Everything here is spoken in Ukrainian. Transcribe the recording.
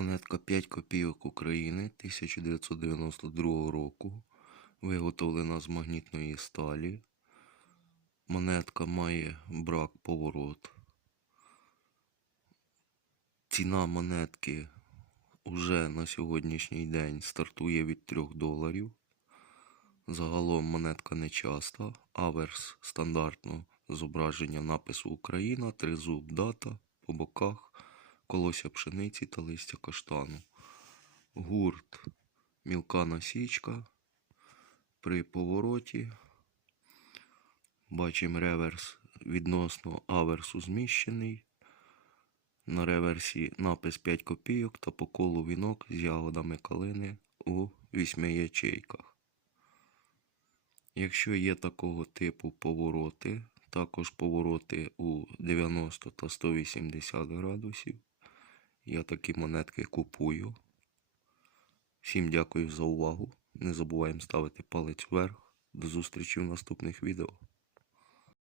Монетка 5 копійок України 1992 року. Виготовлена з магнітної сталі. Монетка має брак поворот. Ціна монетки уже на сьогоднішній день стартує від 3 доларів. Загалом монетка нечаста. Аверс стандартно зображення напису Україна, тризуб, дата по боках, колося пшениці та листя каштану. Гурт мілка насічка. При повороті бачимо реверс відносно аверсу зміщений. На реверсі напис 5 копійок та по колу вінок з ягодами калини у вісьми ячейках. Якщо є такого типу повороти, також повороти у 90 та 180 градусів, я такі монетки купую. Всім дякую за увагу. Не забуваємо ставити палець вверх. До зустрічі в наступних відео.